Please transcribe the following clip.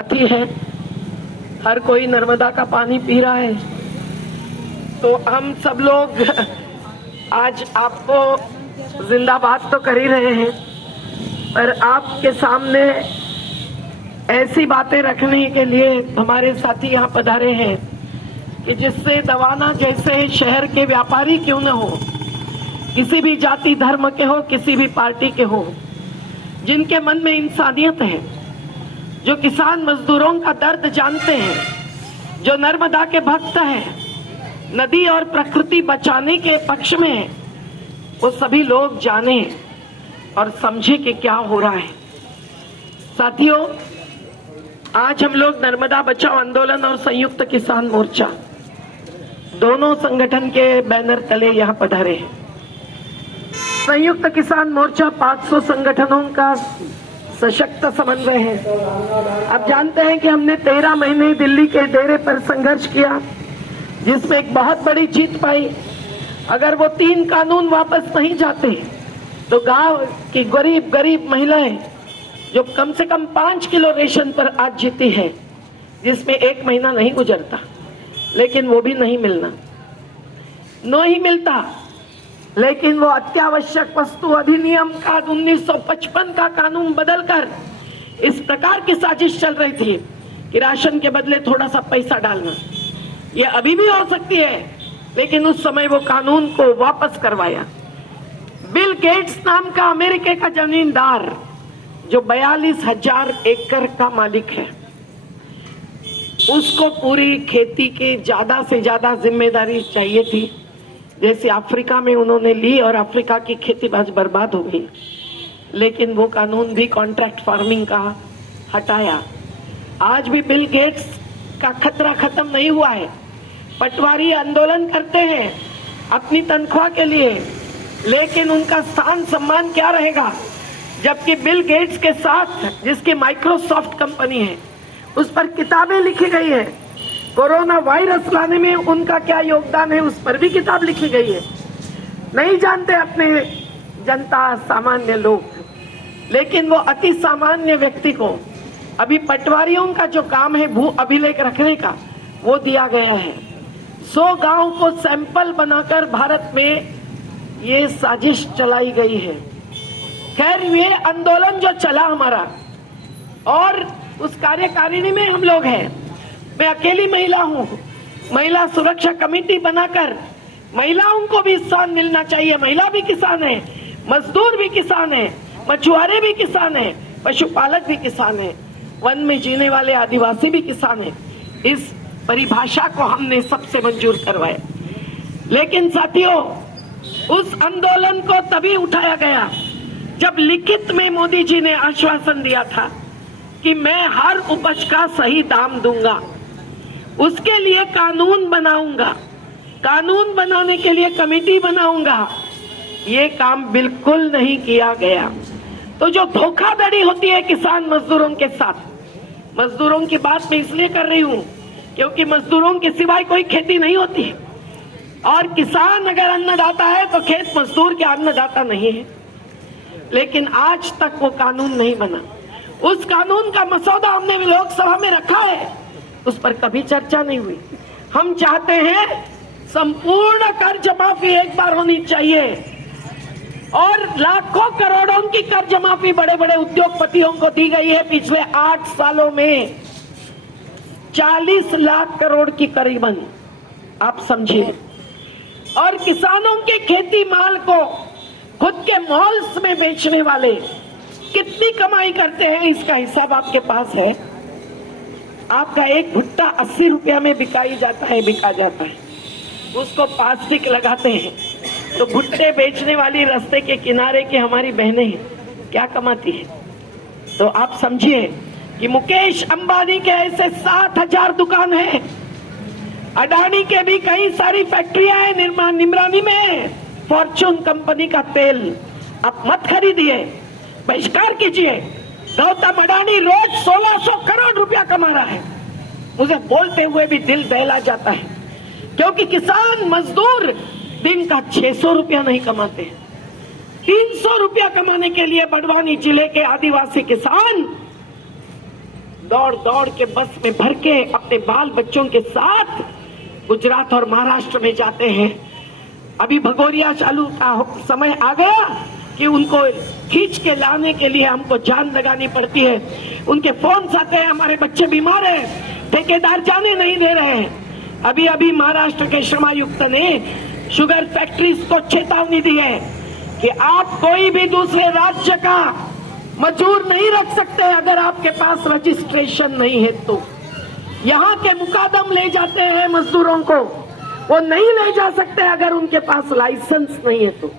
साथी है, हर कोई नर्मदा का पानी पी रहा है, तो हम सब लोग आज आपको जिंदाबाद तो कर ही रहे हैं, पर आपके सामने ऐसी बातें रखने के लिए हमारे साथी यहाँ पधारे हैं कि जिससे दवाना जैसे शहर के व्यापारी क्यों न हो, किसी भी जाति धर्म के हो, किसी भी पार्टी के हो, जिनके मन में इंसानियत है, जो किसान मजदूरों का दर्द जानते हैं, जो नर्मदा के भक्त हैं, नदी और प्रकृति बचाने के पक्ष में हैं, वो सभी लोग जाने और समझे कि क्या हो रहा है। साथियों, आज हम लोग नर्मदा बचाओ आंदोलन और संयुक्त किसान मोर्चा दोनों संगठन के बैनर तले यहाँ पधारे हैं। संयुक्त किसान मोर्चा 500 संगठनों का सशक्त समन्वय है। आप जानते हैं कि हमने 13 महीने दिल्ली के डेरे पर संघर्ष किया, जिसमें एक बहुत बड़ी जीत पाई। अगर वो 3 कानून वापस नहीं जाते तो गांव की गरीब महिलाएं जो कम से कम 5 किलो रेशन पर आज जीती है, जिसमें 1 महीना नहीं गुजरता, लेकिन वो भी नहीं मिलता। लेकिन वो अत्यावश्यक वस्तु अधिनियम का 1955 का कानून बदलकर इस प्रकार की साजिश चल रही थी कि राशन के बदले थोड़ा सा पैसा डालना, ये अभी भी हो सकती है, लेकिन उस समय वो कानून को वापस करवाया। बिल गेट्स नाम का अमेरिका का जमींदार जो 42,000 एकड़ का मालिक है, उसको पूरी खेती की ज्यादा से ज्यादा जिम्मेदारी चाहिए थी, जैसे अफ्रीका में उन्होंने ली और अफ्रीका की खेती आज बर्बाद हो गई। लेकिन वो कानून भी कॉन्ट्रैक्ट फार्मिंग का हटाया। आज भी बिल गेट्स का खतरा खत्म नहीं हुआ है। पटवारी आंदोलन करते हैं अपनी तनख्वाह के लिए, लेकिन उनका स्थान सम्मान क्या रहेगा, जबकि बिल गेट्स के साथ जिसकी माइक्रोसॉफ्ट कंपनी है, उस पर किताबें लिखी गई है। कोरोना वायरस लाने में उनका क्या योगदान है, उस पर भी किताब लिखी गई है। नहीं जानते अपने जनता, सामान्य लोग, लेकिन वो अति सामान्य व्यक्ति को अभी पटवारियों का जो काम है भू अभिलेख रखने का, वो दिया गया है। 100 गांव को सैंपल बनाकर भारत में ये साजिश चलाई गई है। खैर, ये आंदोलन जो चला हमारा, और उस कार्यकारिणी में हम लोग हैं। मैं अकेली महिला हूँ। महिला सुरक्षा कमेटी बनाकर महिलाओं को भी स्थान मिलना चाहिए। महिला भी किसान है, मजदूर भी किसान है, मछुआरे भी किसान है, पशुपालक भी किसान है, वन में जीने वाले आदिवासी भी किसान है। इस परिभाषा को हमने सबसे मंजूर करवाया। लेकिन साथियों, उस आंदोलन को तभी उठाया गया जब लिखित में मोदी जी ने आश्वासन दिया था कि मैं हर उपज का सही दाम दूंगा, उसके लिए कानून बनाऊंगा, कानून बनाने के लिए कमेटी बनाऊंगा। ये काम बिल्कुल नहीं किया गया। तो जो धोखाधड़ी होती है किसान मजदूरों के साथ, मजदूरों की बात मैं इसलिए कर रही हूँ क्योंकि मजदूरों के सिवाय कोई खेती नहीं होती है, और किसान अगर अन्नदाता है तो खेत मजदूर के अन्नदाता नहीं है। लेकिन आज तक वो कानून नहीं बना। उस कानून का मसौदा हमने लोकसभा में रखा है, उस पर कभी चर्चा नहीं हुई। हम चाहते हैं संपूर्ण कर्ज माफी एक बार होनी चाहिए, और लाखों करोड़ों की कर्ज माफी बड़े बड़े उद्योगपतियों को दी गई है। पिछले 8 सालों में 40 लाख करोड़ की करीबन, आप समझिए। और किसानों के खेती माल को खुद के मॉल्स में बेचने वाले कितनी कमाई करते हैं, इसका हिसाब आपके पास है। आपका एक भुट्टा 80 रुपया में बिका जाता है। उसको प्लास्टिक लगाते हैं, तो भुट्टे बेचने वाली रास्ते के किनारे की हमारी बहनें हैं, क्या कमाती है। तो आप समझिए कि मुकेश अंबानी के ऐसे 7,000 दुकान है, अडानी के भी कई सारी फैक्ट्रियां हैं निमरानी में। फॉर्चून कंपनी का तेल आप मत खरीदिए, बहिष्कार कीजिए। गौतम अडानी रोज 1600 करोड़ रुपया कमा रहा है। मुझे बोलते हुए भी दिल दहला जाता है, क्योंकि किसान मजदूर दिन का 600 रुपया नहीं कमाते। 300 रुपया कमाने के लिए बड़वानी जिले के आदिवासी किसान दौड़ दौड़ के बस में भर के अपने बाल बच्चों के साथ गुजरात और महाराष्ट्र में जाते हैं। अभी भगोरिया चालू का समय आ गया कि उनको खींच के लाने के लिए हमको जान लगानी पड़ती है। उनके फोन आते हैं, हमारे बच्चे बीमार हैं, ठेकेदार जाने नहीं दे रहे हैं। अभी अभी महाराष्ट्र के श्रम आयुक्त ने शुगर फैक्ट्रीज को चेतावनी दी है कि आप कोई भी दूसरे राज्य का मजदूर नहीं रख सकते अगर आपके पास रजिस्ट्रेशन नहीं है तो। यहाँ के मुकादम ले जाते हैं मजदूरों को, वो नहीं ले जा सकते अगर उनके पास लाइसेंस नहीं है तो।